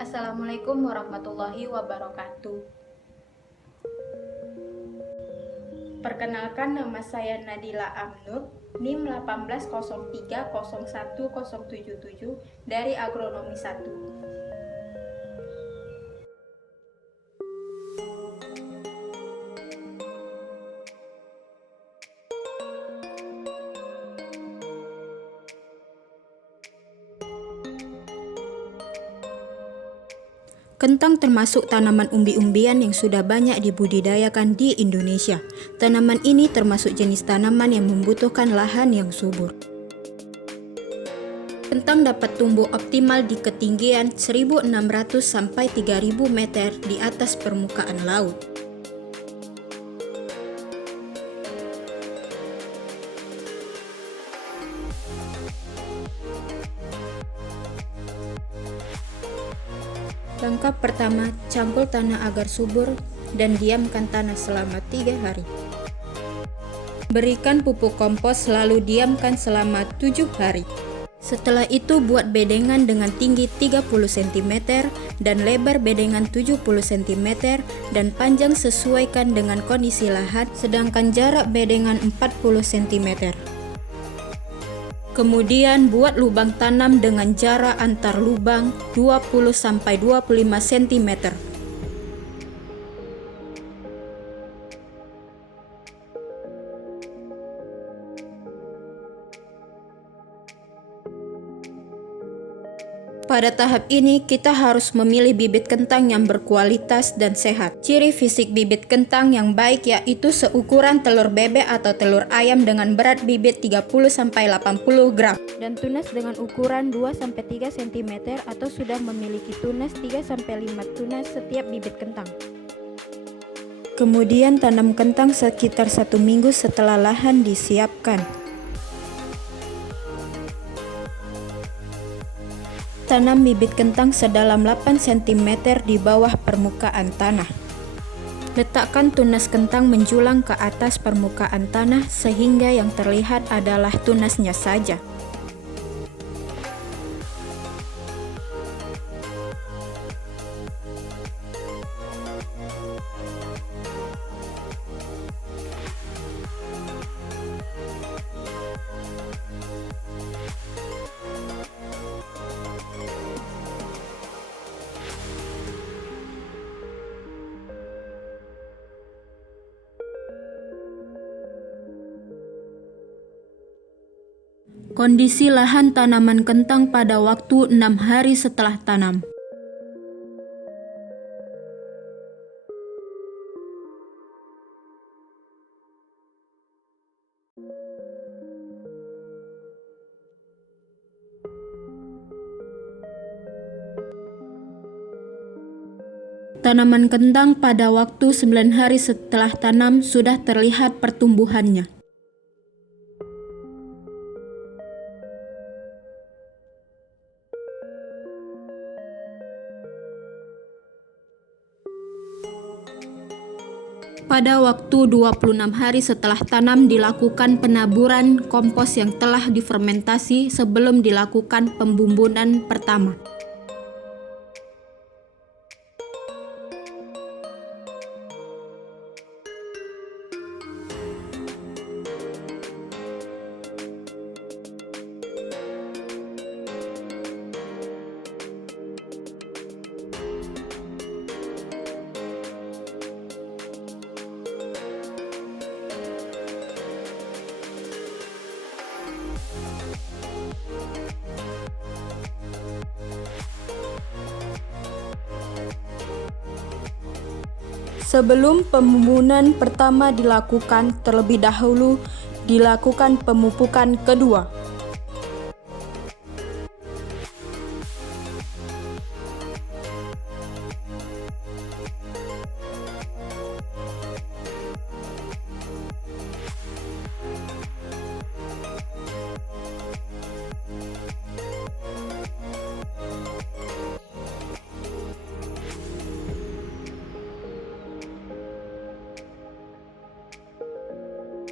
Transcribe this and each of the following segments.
Assalamualaikum warahmatullahi wabarakatuh. Perkenalkan, nama saya Nadila Amnur, NIM 1803010077 dari Agronomi 1. Kentang termasuk tanaman umbi-umbian yang sudah banyak dibudidayakan di Indonesia. Tanaman ini termasuk jenis tanaman yang membutuhkan lahan yang subur. Kentang dapat tumbuh optimal di ketinggian 1.600 sampai 3.000 meter di atas permukaan laut. Langkah pertama, campur tanah agar subur dan diamkan tanah selama 3 hari. Berikan pupuk kompos lalu diamkan selama 7 hari. Setelah itu buat bedengan dengan tinggi 30 cm dan lebar bedengan 70 cm dan panjang sesuaikan dengan kondisi lahan, sedangkan jarak bedengan 40 cm. Kemudian buat lubang tanam dengan jarak antar lubang 20-25 cm. Pada tahap ini, kita harus memilih bibit kentang yang berkualitas dan sehat. Ciri fisik bibit kentang yang baik yaitu seukuran telur bebek atau telur ayam dengan berat bibit 30-80 gram. Dan tunas dengan ukuran 2-3 cm atau sudah memiliki tunas 3-5 tunas setiap bibit kentang. Kemudian tanam kentang sekitar 1 minggu setelah lahan disiapkan. Tanam bibit kentang sedalam 8 cm di bawah permukaan tanah. Letakkan tunas kentang menjulang ke atas permukaan tanah sehingga yang terlihat adalah tunasnya saja. Kondisi lahan tanaman kentang pada waktu 6 hari setelah tanam. Tanaman kentang pada waktu 9 hari setelah tanam sudah terlihat pertumbuhannya. Pada waktu 26 hari setelah tanam dilakukan penaburan kompos yang telah difermentasi sebelum dilakukan pembumbunan pertama. Sebelum pembumbunan pertama dilakukan, terlebih dahulu dilakukan pemupukan kedua.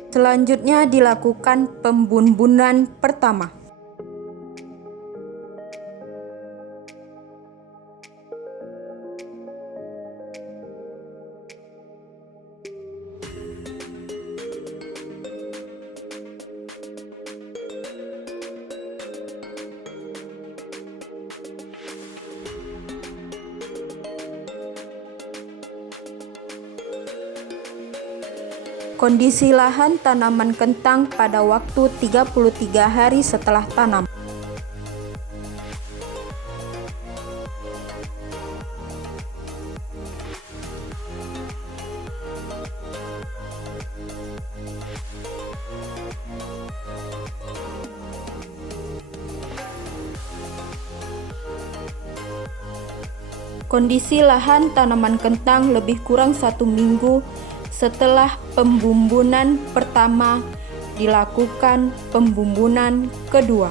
Selanjutnya dilakukan pembumbunan pertama. Kondisi lahan tanaman kentang pada waktu 33 hari setelah tanam. Kondisi lahan tanaman kentang lebih kurang 1 minggu setelah pembumbunan pertama dilakukan pembumbunan kedua.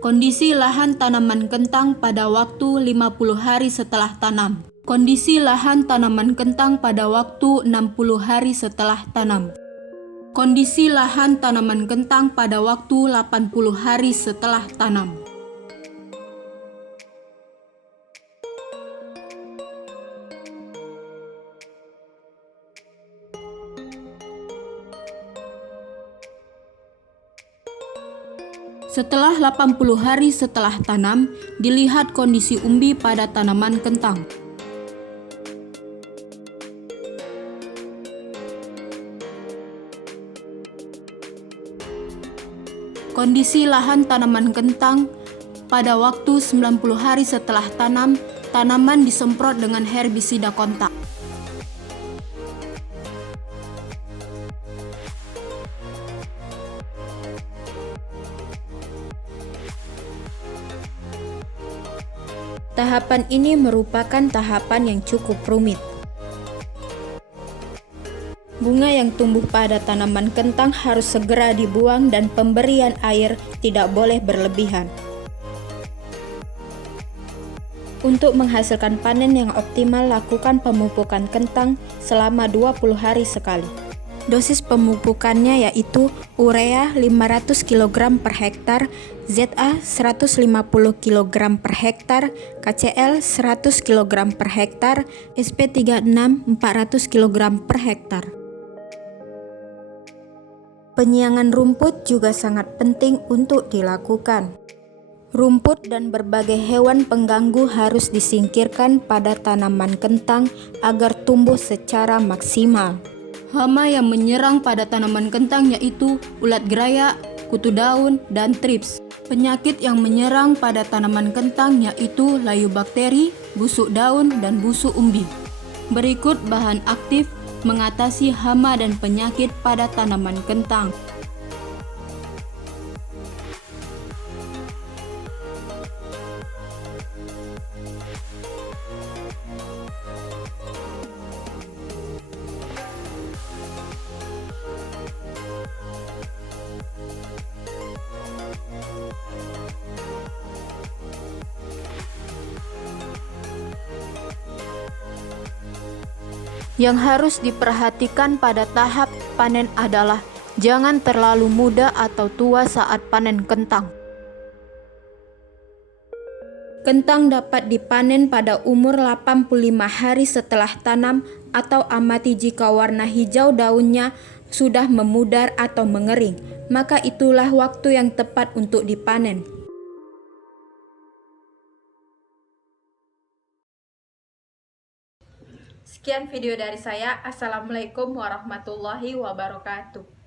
Kondisi lahan tanaman kentang pada waktu 50 hari setelah tanam. Kondisi lahan tanaman kentang pada waktu 60 hari setelah tanam. Kondisi lahan tanaman kentang pada waktu 80 hari setelah tanam. Setelah 80 hari setelah tanam, dilihat kondisi umbi pada tanaman kentang. Kondisi lahan tanaman kentang pada waktu 90 hari setelah tanam, tanaman disemprot dengan herbisida kontak. Tahapan ini merupakan tahapan yang cukup rumit. Bunga yang tumbuh pada tanaman kentang harus segera dibuang dan pemberian air tidak boleh berlebihan. Untuk menghasilkan panen yang optimal, lakukan pemupukan kentang selama 20 hari sekali. Dosis pemupukannya yaitu urea 500 kg per hektar, ZA 150 kg per hektar, KCl 100 kg per hektar, SP36 400 kg per hektar. Penyiangan rumput juga sangat penting untuk dilakukan. Rumput dan berbagai hewan pengganggu harus disingkirkan pada tanaman kentang agar tumbuh secara maksimal. Hama yang menyerang pada tanaman kentang yaitu ulat geraya, kutu daun, dan trips. Penyakit yang menyerang pada tanaman kentang yaitu layu bakteri, busuk daun, dan busuk umbi. Berikut bahan aktif mengatasi hama dan penyakit pada tanaman kentang. Yang harus diperhatikan pada tahap panen adalah jangan terlalu muda atau tua saat panen kentang. Kentang dapat dipanen pada umur 85 hari setelah tanam atau amati jika warna hijau daunnya sudah memudar atau mengering, maka itulah waktu yang tepat untuk dipanen. Sekian video dari saya. Assalamualaikum warahmatullahi wabarakatuh.